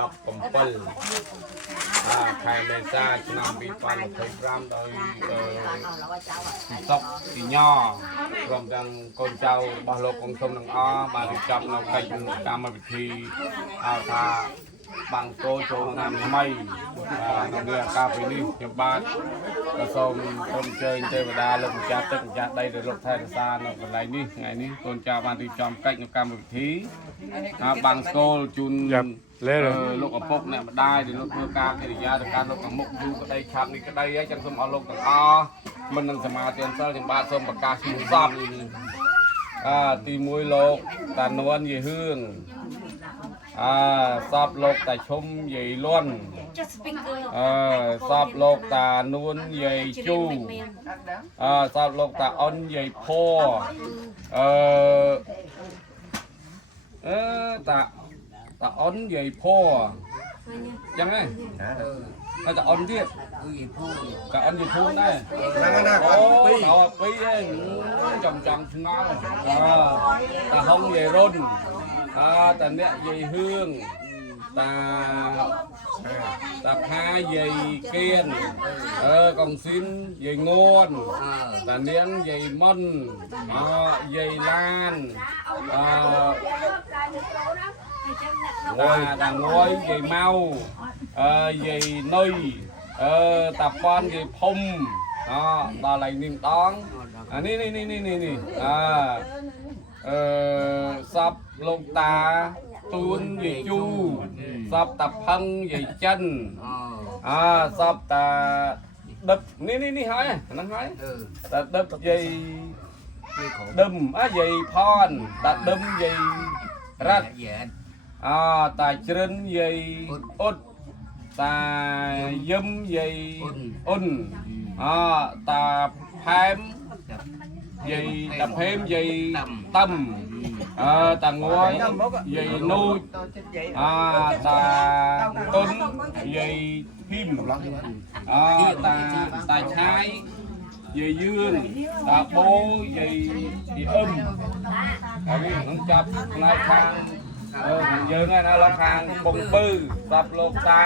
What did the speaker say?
10 កំពិលខែមេសាឆ្នាំ2025ដោយសុកទីញព្រមទាំងកូនចៅរបស់លោកកុងសុំទាំងអស់បានរៀបចំនៅកិច្ចកម្មវិធីហៅថាបាំងគោចូលឆ្នាំថ្មីនៅនេះអាកាសពេលនេះខ្ញុំបាទក៏សូមអញ្ជើញទេវតាលោកម្ចាស់ទឹកម្ចាស់ដីដែលលោកថែរក្សានៅកន្លែងនេះថ្ងៃនេះកូនចៅបានរៀបចំកិច្ចនៅកម្មវិធីបាំងគោជូនលោកឪពុកអ្នកម្ដាយដែលលោកធ្វើការកិរិយាទៅការលោកខាងមុខយូរក្តីឆាប់នេះក្តីហើយចឹងសូមអរលោកទាំងអស់មិននឹងសមាធិសិលខ្ញុំបាទសូមប្រកាសឈ្មោះសពទី1លោកតានួនយាយហឿងសពលោកតាឈុំយាយលន់សពលោកតានួនយាយជូសពលោកតាអុនយាយភ័រតាអុនយាយភ័រចឹងហ៎ហើយតាអុនទៀតយាយភួរតាអុនយាយភួរដែរអូពីរឯងចំឆ្ងល់តាហុងយាយរុនតាអ្នកយាយហឿងតាផាយាយគៀនកងស៊ីនយាយងួនតានាងយាយមុនយាយឡានតាងួយយាយម៉ៅយាយនុយតាប៉នយាយភុំដល់ឡើងនេះម្ដងនេះសពលោកតាទួនយាយជូសពតាផឹងយាយចិនសពតាដឹបនេះហើយហ្នឹងហើយតាដឹបយាយដឹមយាយផនតាដឹមយាយរ៉ាត់តាជ្រិនយាយអ៊ុតតាយឹមយាយអ៊ុនតាផែមយាយតាភេមយាយតំតាងួយយាយនូចតាតុនយាយភីមតាឆាយយាយយឿនតាបូយាយអឹមហើយនេះនឹងចាប់ផ្នែកខាងយើងហ្នឹងណាលោកខាងបំពៅសពលោកតា